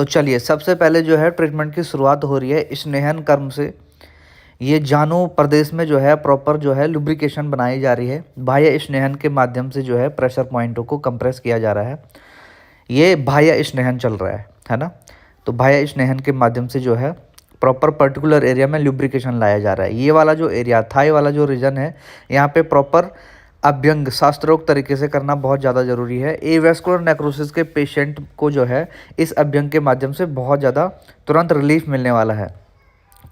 तो चलिए सबसे पहले जो है ट्रीटमेंट की शुरुआत हो रही है स्नेहन कर्म से। ये जानु प्रदेश में जो है प्रॉपर जो है लुब्रिकेशन बनाई जा रही है। बाह्य स्नेहन के माध्यम से जो है प्रेशर पॉइंटों को कंप्रेस किया जा रहा है। ये बाह्य स्नेहन चल रहा है ना। तो बाह्य स्नेहन के माध्यम से जो है प्रॉपर पर्टिकुलर एरिया में लुब्रिकेशन लाया जा रहा है। ये वाला जो एरिया थाई वाला जो रीजन है, यहाँ पे प्रॉपर अभ्यंग शास्त्रोक्त तरीके से करना बहुत ज़्यादा ज़रूरी है। एवेस्कुलर नेक्रोसिस के पेशेंट को जो है इस अभ्यंग के माध्यम से बहुत ज़्यादा तुरंत रिलीफ मिलने वाला है।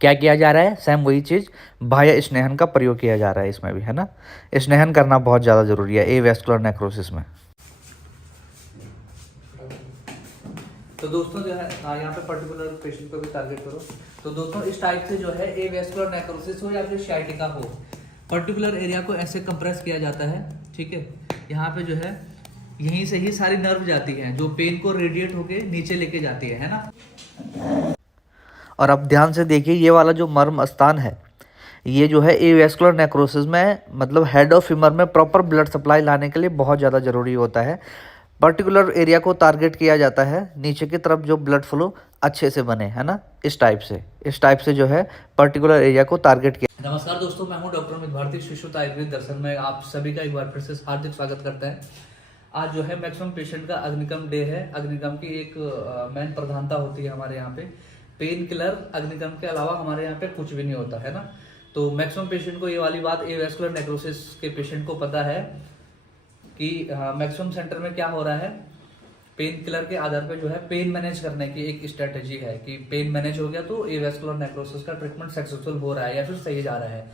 क्या किया जा रहा है? सेम वही चीज़, बाह्य स्नेहन का प्रयोग किया जा रहा है इसमें भी, है ना। स्नेहन करना बहुत ज़्यादा ज़रूरी है एवेस्कुलर नेक्रोसिस में। तो दोस्तों जो है यहाँ पे पर्टिकुलर पेशेंट को भी टारगेट करो। तो दोस्तों इस टाइप से जो है एवेस्कुलर नेक्रोसिस हो या फिर शाइटिका हो, पर्टिकुलर एरिया को ऐसे कंप्रेस किया जाता है, ठीक है। यहाँ पे जो है यहीं से ही सारी नर्व जाती है जो पेन को रेडिएट होके नीचे लेके जाती है ना। और अब ध्यान से देखिए, ये वाला जो मर्म स्थान है, ये जो है एवेस्कुलर नेक्रोसिस में मतलब हेड ऑफ फीमर में प्रॉपर ब्लड सप्लाई लाने के लिए बहुत ज़्यादा ज़रूरी होता है। पर्टिकुलर एरिया को टारगेट किया जाता है, नीचे की तरफ जो ब्लड फ्लो अच्छे से बने, है ना। इस टाइप से जो है पर्टिकुलर एरिया को टारगेट किया। नमस्कार दोस्तों, मैं हूं डॉक्टर अमित भारती, शिशु आयुर्वेद दर्शन में आप सभी का एक बार फिर से हार्दिक स्वागत करता है। आज जो है मैक्सिमम पेशेंट का अग्निकम डे है। अग्निकम की एक मेन प्रधानता होती है हमारे यहाँ पे। पेन किलर अग्निकम के अलावा हमारे यहाँ पे कुछ भी नहीं होता है ना। तो मैक्सिमम पेशेंट को ये वाली बात एवेस्कुलर नेक्रोसिस के पेशेंट को पता है कि मैक्सिमम सेंटर में क्या हो रहा है। पेन किलर के आधार पे जो है पेन मैनेज करने की एक स्ट्रेटेजी है कि पेन मैनेज हो गया तो एवेस्कुलर नेक्रोसिस का ट्रीटमेंट सक्सेसफुल हो रहा है या फिर सही जा रहा है।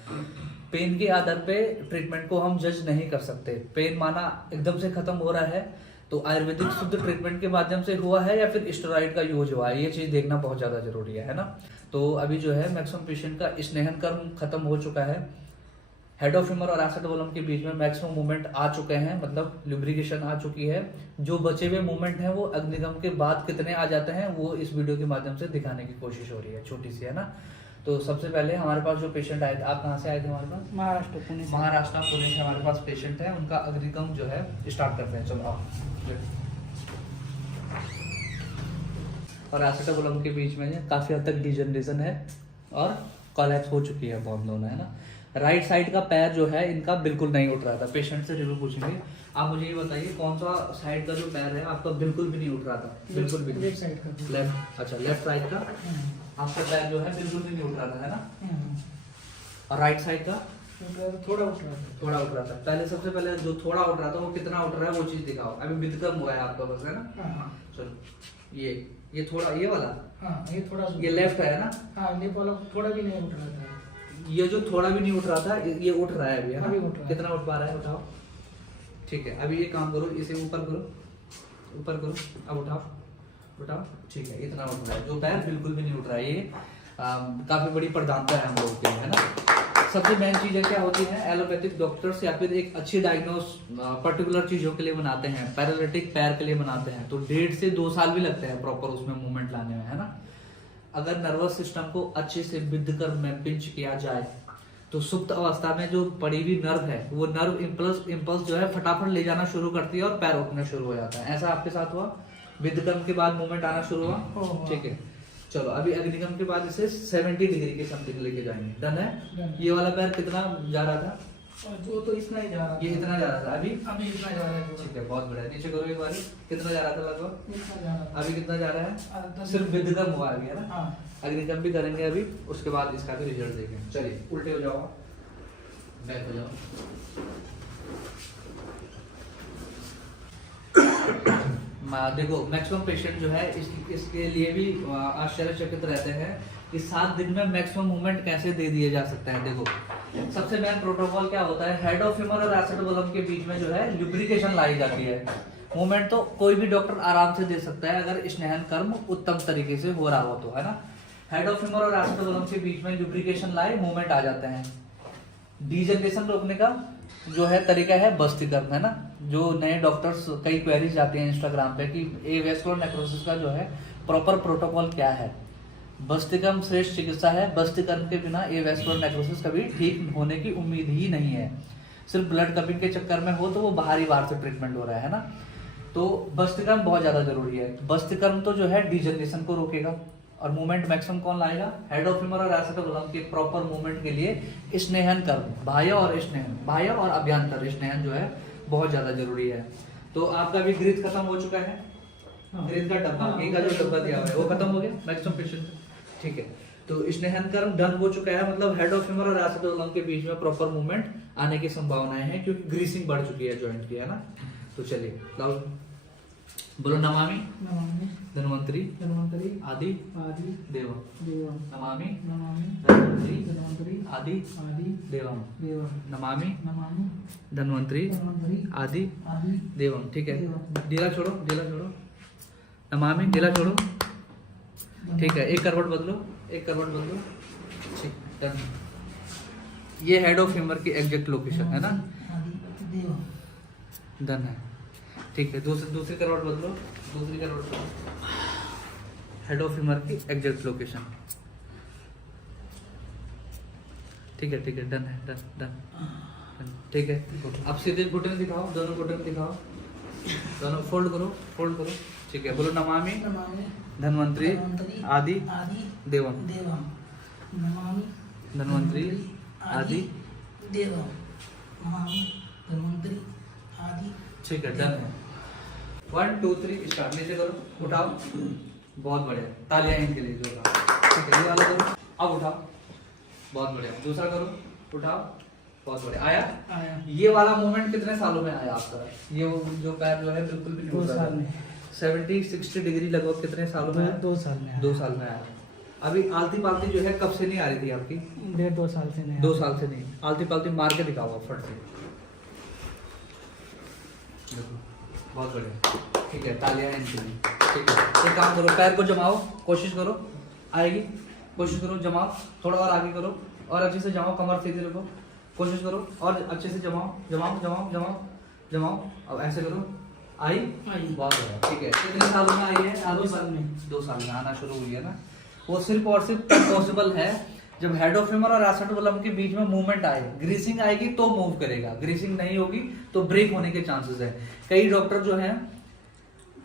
पेन के आधार पे ट्रीटमेंट को हम जज नहीं कर सकते। पेन माना एकदम से खत्म हो रहा है तो आयुर्वेदिक शुद्ध ट्रीटमेंट के माध्यम से हुआ है या फिर स्टेरॉइड का यूज हुआ है, ये चीज देखना बहुत ज्यादा जरूरी है ना। तो अभी जो है मैक्सिमम पेशेंट का स्नेहन कर्म खत्म हो चुका है। हेड ऑफ फीमर और एसेटोवलम के बीच में मैक्सिमम मूवमेंट आ चुके हैं, मतलब लुब्रिकेशन आ चुकी है। जो बचे हुए मूवमेंट हैं वो अग्निगम के बाद कितने आ जाते हैं वो इस वीडियो के माध्यम से दिखाने की कोशिश हो रही है, छोटी सी, है ना। तो सबसे पहले हमारे पास जो पेशेंट आए थे, आप कहाँ से आए थे हमारे पास? महाराष्ट्र पुणे से हमारे पास पेशेंट है, उनका अग्निकम जो है स्टार्ट करते हैं। चलो आप। और एसेटोवलम के बीच में काफी हद तक डिजनरेशन है और कोलैप्स हो चुकी है बोन दोनों, है ना। राइट साइड का पैर जो है इनका बिल्कुल नहीं उठ रहा था। पेशेंट से रिव्यू पूछेंगे। आप मुझे ये बताइए कौन सा साइड का जो पैर है आपका बिल्कुल भी नहीं उठ रहा था? बिल्कुल भी नहीं। लेफ्ट साइड का। लेफ्ट, अच्छा लेफ्ट साइड का आपका पैर जो है बिल्कुल भी नहीं उठ रहा था, है ना। और राइट साइड का थोड़ा उठ रहा था। थोड़ा उठ रहा था। पहले सबसे पहले जो थोड़ा उठ रहा था वो कितना उठ रहा है वो चीज दिखाओ। अभी विदकम हुआ है आपका बस, है ना। चलो ये थोड़ा, ये वाला, ये थोड़ा, ये लेफ्ट है ना। लेफ्ट वाला थोड़ा भी नहीं उठ रहा था। ये जो थोड़ा भी नहीं उठ रहा था ये उठ रहा है अभी, है ना। अभी उठ रहा है। कितना उठ पा रहा है? उठाओ। ठीक है, अभी ये काम करो, इसे ऊपर करो, ऊपर करो। अब उठाओ। ठीक है, इतना उठ रहा है। जो पैर बिल्कुल भी नहीं उठ रहा है, ये काफी बड़ी प्रधानता है हम लोगों के लिए, है ना। सबसे मेन चीजें क्या होती है, एलोपैथिक डॉक्टर्स या फिर एक अच्छी डायग्नोस पर्टिकुलर चीजों के लिए बनाते हैं, पैरालिटिक पैर के लिए बनाते हैं, तो 1.5 से 2 साल भी लगते हैं प्रॉपर उसमें मूवमेंट लाने में, है ना। अगर नर्वस सिस्टम को अच्छे से विद्धकर में पिंच किया जाए तो सुप्त अवस्था में जो पड़ी हुई नर्व है वो नर्व इंपल्स जो है फटाफट ले जाना शुरू करती है और पैर उठना शुरू हो जाता है। ऐसा आपके साथ हुआ? विद्धकर्म के बाद मूवमेंट आना शुरू हुआ? ठीक है, चलो अभी अग्निकर्म के बाद इसे 70 डिग्री के समथिंग लेके जाएंगे। डन है। ये वाला पैर कितना जा रहा था? जो तो इतना ही जा रहा था। ये इतना जा रहा था, अभी इतना जा रहा है। ठीक है, बहुत बढ़िया। नीचे करो एक बार। कितना जा रहा था लगभग? इतना जा रहा था। अभी कितना जा रहा है? सिर्फ विद्धकर्म हुआ अभी, है ना। अग्निकर्म भी करेंगे अभी, उसके बाद इसका भी रिजल्ट देखेंगे। चलिए उल्टे हो जाओ, बैक हो जाओ। देखो मैक्सिमम पेशेंट जो है इसके लिए भी आश्चर्यचकित रहते हैं कि 7 दिन में मैक्सिमम मूवमेंट कैसे दे दिए जा सकते हैं। देखो सबसे मेन प्रोटोकॉल क्या होता है, हेड ऑफ फीमर और एसेटोवलम के बीच में जो है लुब्रिकेशन लाई जाती है। मूवमेंट तो कोई भी डॉक्टर आराम से दे सकता है अगर स्नेहन कर्म उत्तम तरीके से हो रहा हो तो, है ना। हेड ऑफ फीमर और एसेटोवलम के बीच में लुब्रिकेशन लाए, मूवमेंट आ जाते हैं। डीजनरेशन रोकने का जो है तरीका है बस्तिकर्म, है ना। जो नए डॉक्टर्स कई क्वेरीज आती हैं इंस्टाग्राम पे कि एवेस्कुलर नेक्रोसिस का जो है प्रॉपर प्रोटोकॉल क्या है। बस्तिकर्म श्रेष्ठ चिकित्सा है। बस्तिकर्म के बिना एवेस्कुलर नेक्रोसिस कभी ठीक होने की उम्मीद ही नहीं है। सिर्फ ब्लड कपिंग के चक्कर में हो तो वो बाहरी बाहर से ट्रीटमेंट हो रहा है ना। तो बस्तिकर्म बहुत ज्यादा जरूरी है। बस्तिकर्म तो जो है डिजनरेशन को रोकेगा और मूवमेंट मैक्सिमम कौन लाएगा? हेड ऑफ फीमर और एसेटोबुलम के प्रॉपर मूवमेंट के लिए स्नेहन कर्म, बाह्य और स्नेहन, बाह्य और अभ्यंतर स्नेहन जो है बहुत ज्यादा जरूरी है। तो आपका भी ग्रीथ खत्म हो चुका है, ग्रीथ का डब्बा, एक का जो डब्बा दिया हुआ है वो खत्म हो गया मैक्सिमम पेशेंट, ठीक है। तो स्नेहन कर्म डन हो चुका है, मतलब हेड ऑफ फीमर और एसेटोबुलम के बीच में प्रॉपर मूवमेंट आने की संभावनाएं हैं क्योंकि ग्रीसिंग बढ़ चुकी है जॉइंट की, है ना। तो चलिए लाओ बोलो, नमामि नमामि धन्वंतरि धन्वंतरि आदि आदि देवम, देवम नमामि नमामि धन्वंतरि धन्वंतरि आदि आदि देवम, देवम नमामि नमामि धन्वंतरि धन्वंतरि आदि आदि देवम, ठीक है। देवम। ढीला छोड़ो, ढीला छोड़ो, नमामि ढीला छोड़ो, ठीक है। एक करवट बदलो, एक करवट बदलो, ठीक, डन। ये हेड ऑफ फीमर की एग्जैक्ट लोकेशन है ना, आदि देवम। डन है, ठीक है। दूसरी करवट बदलो, दूसरी करवट बदलो, हेड ऑफ फीमर की एग्जैक्ट लोकेशन, ठीक है, ठीक है, डन है, डन डन डन, ठीक है। अब सीधे घुटने दिखाओ, दोनों घुटने दिखाओ, दोनों फोल्ड करो, फोल्ड करो, ठीक है। बोलो, नमामि नमामि धन्वंतरि धन्वंतरि आदि आदि देवम, देवम। नमामि धन्वंतरि आदि देवम। नमामि धन्वंतरि आदि, ठीक है, डन है। 1 2 3 स्टार्ट, नीचे करो, उठाओ, बहुत बढ़िया, तालियां इनके लिए जोरदार, ठीक है। ये वाला करो, अब उठाओ, बहुत बढ़िया। दूसरा करो, उठाओ, बहुत बढ़िया। आया? आया। ये वाला मूवमेंट कितने सालों में आया आपका? ये जो पैर जो है बिल्कुल भी 2 साल में, 70-60 डिग्री लगभग कितने सालों में आया? 2 साल में, 2 साल में आया। अभी आलती पालती जो है कब से नहीं आ रही थी आपकी? 1.5-2 साल से नहीं। 2 साल से नहीं। आलती पालती मार के दिखाओ फट से, देखो, बहुत बढ़िया, ठीक है, तालियां इनके लिए, ठीक है। एक काम करो, पैर को जमाओ, कोशिश करो, आएगी, कोशिश करो, जमाओ, थोड़ा और आगे करो और अच्छे से जमाओ, कमर सीधे रखो, कोशिश करो और अच्छे से जमाओ, जमाओ जमाओ जमाओ जमाओ, अब ऐसे करो, आई, आई। बहुत बढ़िया, ठीक है। कितने सालों में आई है? 2 साल में। 2 साल में आना शुरू हुई है ना। वो सिर्फ और सिर्फ तब पॉसिबल है जब हेड ऑफ फीमर और एसेटोबुलम के बीच में मूवमेंट आए, ग्रीसिंग आएगी तो मूव करेगा, ग्रीसिंग नहीं होगी तो ब्रेक होने के चांसेस है। कई डॉक्टर जो हैं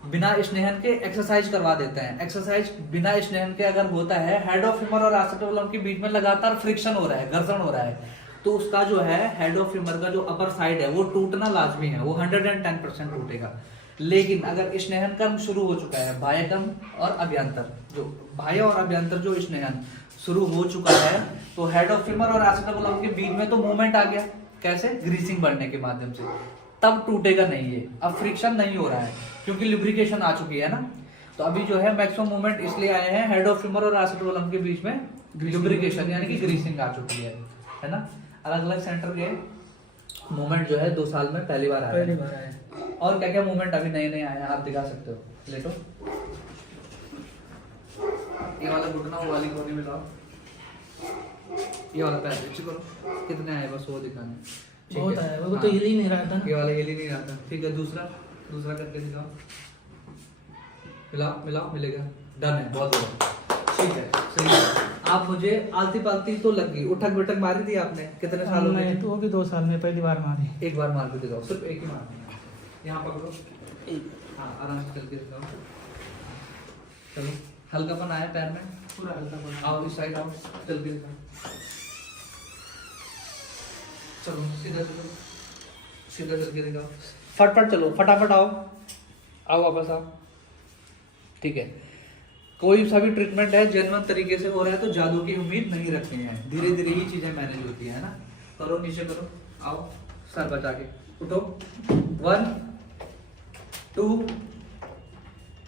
बिना स्नेहन के एक्सरसाइज करवा देते हैं। एक्सरसाइज बिना स्नेहन के अगर होता है, हेड ऑफ फीमर और एसेटोबुलम के बीच में लगातार फ्रिक्शन हो रहा है, घर्षण हो रहा है, तो उसका जो है हेड ऑफ फीमर का जो अपर साइड है वो टूटना लाजमी है, वो 110% टूटेगा। लेकिन अगर स्नेहन कर्म शुरू हो चुका है, बाह्य कर्म और अभ्यंतर, जो बाह्य और अभ्यंतर जो स्नेहन शुरू हो चुका है, तो हेड ऑफ फीमर और एसेटोबुलम के बीच में तो मूवमेंट आ गया, कैसे? ग्रीसिंग बढ़ने के माध्यम से, तब टूटेगा नहीं ये। अब फ्रिक्शन नहीं हो रहा है क्योंकि लुब्रिकेशन आ चुकी है ना। तो अभी जो है मैक्सिमम मूवमेंट इसलिए आए हैं, हेड ऑफ फीमर और एसेटोबुलम के बीच में लुब्रिकेशन यानी कि ग्रीसिंग आ चुकी है ना। अलग अलग सेंटर के मूवमेंट जो है 2 साल में पहली बार आया पहली है। बार आया। और क्या क्या मूवमेंट अभी नए नए आए हैं आप दिखा सकते हो, लेटो, ये वाला घुटना वो वाली कोने में लाओ, ये वाला पैर नीचे करो, कितने आए बस वो दिखाने, ठीक बहुत है। आया, वो तो हिल ही नहीं रहा था ना। ये वाला हिल ही नहीं रहा था, ठीक है। दूसरा करके दिखाओ, मिलाओ मिलाओ, मिलेगा, डन है, बहुत बढ़िया, ठीक है, सही है। आप मुझे आलती पालती तो लग गई, उठक बैठक मारी थी आपने कितने सालों में? तो वो भी 2 साल में पहली बार मारी। एक बार मार के दिखाओ, सिर्फ एक ही मार, यहाँ पकड़ो, हाँ आराम से चल के दिखाओ, चलो, हल्कापन आया पैर में, पूरा हल्का पड़ा। आओ इस साइड आओ, चल के दिखाओ, चलो सीधा चलो, सीधा चल के दिखाओ, फटफट चलो, फटाफट आओ, आओ वापस आओ, ठीक है। कोई सा भी ट्रीटमेंट है जेन्युइन तरीके से हो रहा है तो जादू की उम्मीद नहीं रखनी है, धीरे धीरे ही चीजें मैनेज होती है ना। करो, नीचे करो, आओ, सर बचा के उठो, 1 2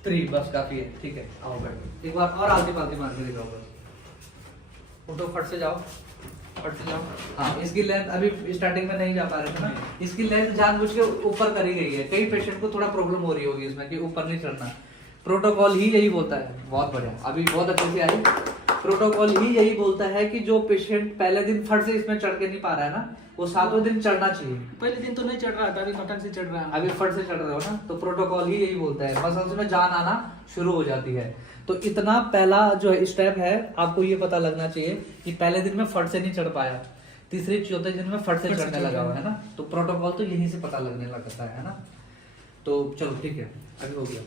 3, बस काफी है, ठीक है। आओ बैठो, एक बार और आलती पालती मार के दिखाओ, बस उठो, फट से जाओ, फट से जाओ। हाँ, इसकी लेंथ अभी स्टार्टिंग में नहीं जा पा रहे थे ना, इसकी लेंथ जानबूझ के ऊपर करी गई है। कई पेशेंट को थोड़ा प्रॉब्लम हो रही होगी इसमें कि ऊपर नहीं चढ़ना, प्रोटोकॉल ही यही बोलता है, बहुत बढ़िया, अभी बहुत अच्छे से आई। प्रोटोकॉल ही यही बोलता है कि जो पेशेंट पहले दिन फट से इसमें चढ़ के नहीं पा रहा है ना, वो 7वें दिन चढ़ना चाहिए। पहले दिन तो नहीं चढ़ रहा था, अभी मटन से चढ़ रहा है। अभी फट से चढ़ रहे हो ना, तो प्रोटोकॉल ही यही बोलता है, मसल्स में जान आना शुरू हो जाती है। तो इतना पहला जो स्टेप है, आपको ये पता लगना चाहिए कि पहले दिन में फट से नहीं चढ़ पाया, तीसरे चौथे दिन में फट से चढ़ने लगा हुआ है ना, तो प्रोटोकॉल तो यहीं से पता लगने लगता है ना। तो चलो ठीक है, अभी हो गया।